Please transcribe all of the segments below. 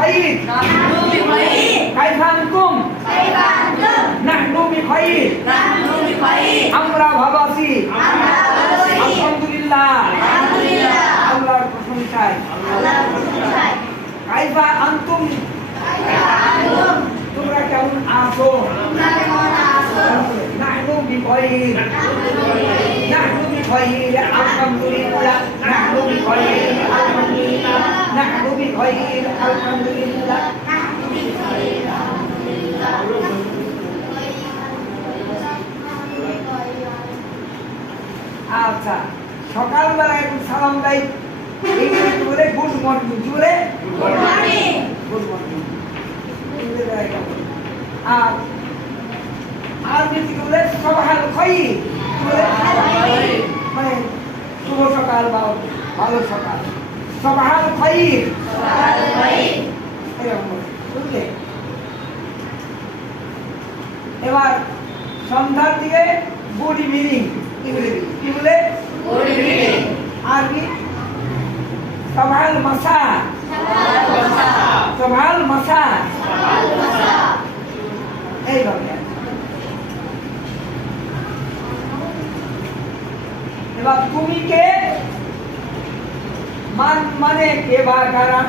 بخير كيف أنتم نحن بخير আমরা ভালো আছি আলহামদুলিল্লাহ আল্লাহর প্রশংসায় কাইফা আনতুম তোমরা কেমন আছো নাহনু বিখাইর আলহামদুলিল্লাহ নাহনু বিখাইর আলহামদুলিল্লাহ নাহনু বিখাইর আলহামদুলিল্লাহ আচ্ছা সকালবেলা একটু সালাম দেই ইংরেজি বলে গুড মর্নিং বলে গুড মর্নিং আর আরবিতে বলে সবাহাল খাইর মানে শুভ সকাল বা ভালো সকাল সবাহাল খাইর বুঝলে এবার সন্ধ্যার দিকে গুড ইভিনিং ইংরেজি কি বলে গুড ইভিনিং আরবি সবাহাল মাসা সবাহাল মাসা এইভাবে এবার তুমি কে মান মানে কে বা কারা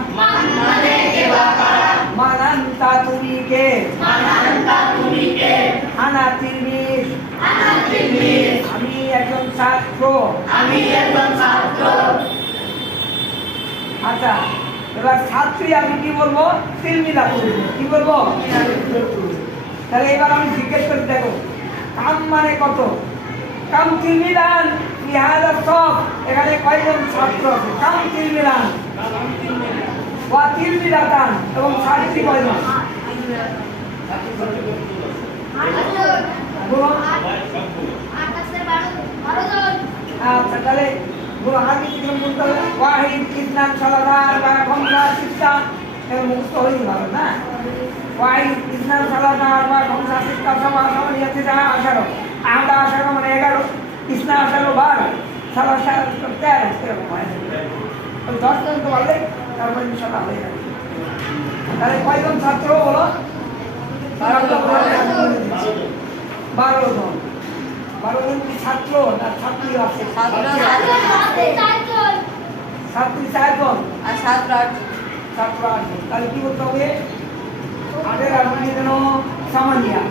মানান্তা তুমি কে আনা তিলমিজ আমি একজন ছাত্র আচ্ছা এবার ছাত্রী আমি কি বলবো তিলমিদা কি বলবো তাহলে এবার আমি জিজ্ঞেস করে দেখো কাম মানে কত কাম তিলমিদান ইহাদা সব এখানে কয়জন ছাত্র আছে কাম তিলমিদান ওয়া তিলমিদাতান এবং ছাত্রী কয়জন আচ্ছা তাহলে আগে থেকে বলতে হবে ওয়াহিদ ইসনান সালাদার বা খমসা সিস্তা এর মুক্ত হয়ে গেল না ওয়াহিদ ইসনান সালাদার বা খমসা সিস্তা সবা সমানিয়াতে যা 18 আমরা 18 মানে 11 ইসনা 18 12 সালাসা 13 এরকম হয় 10 জন তো বললে তারপর ইনশাআল্লাহ হয়ে যাবে তাহলে কয়জন ছাত্র হলো 12 জন 12 জন কি ছাত্র না ছাত্রী আছে ছাত্রী 4 জন আর ছাত্র 8 জন তাহলে কি করতে হবে আগের আপনি যেন সামানিয়া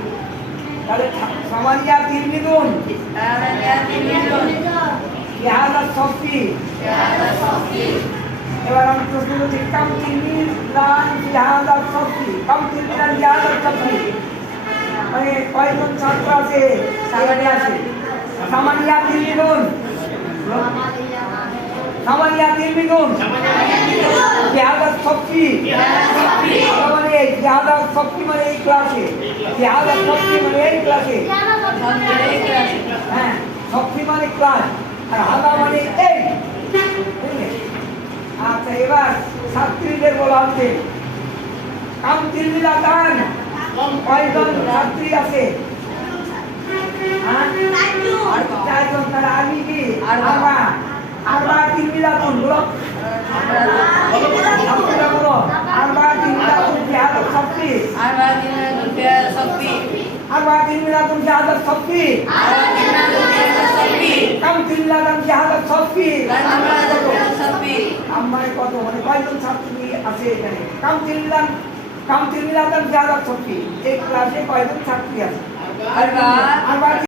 তাহলে সামানিয়া তিলমিদুন ইহাদা সফি এবার আমি প্রশ্ন করছি কাম তিলমিদান ইহাদা সফি কাম তিলমিদান ইহাদা সফি মানে কয়জন ছাত্র আছে সামানিয়া আছে সামানিয়া তিলমিদুন সামানিয়া তিলমিদুন ইহাদা সফি মানে ইহাদা সফি মানে এই ক্লাসে ইহাদা সফি মানে এই ক্লাসে হ্যাঁ সফি মানে ক্লাস আর হাদা মানে এই আচ্ছা এবার ছাত্রীদের বলা হচ্ছে কাম তিলমিদাতান কয়জন ছাত্রী আছে চারজন তারা আমি কি আরবা তিলমিদাতুন বলো আরবা তিলমিদাতুন জিহাদাত সফি আরবা তিলমিদাতুন জিহাদাত সফি কাম তিলমিদাতুন জিহাদাত সফি আমার কত মানে কয়জন ছাত্রী আছে এখানে কাম তিলমিদাতুন জিহাদাত সফি এই ক্লাসে কয়জন ছাত্রী আছে আরবা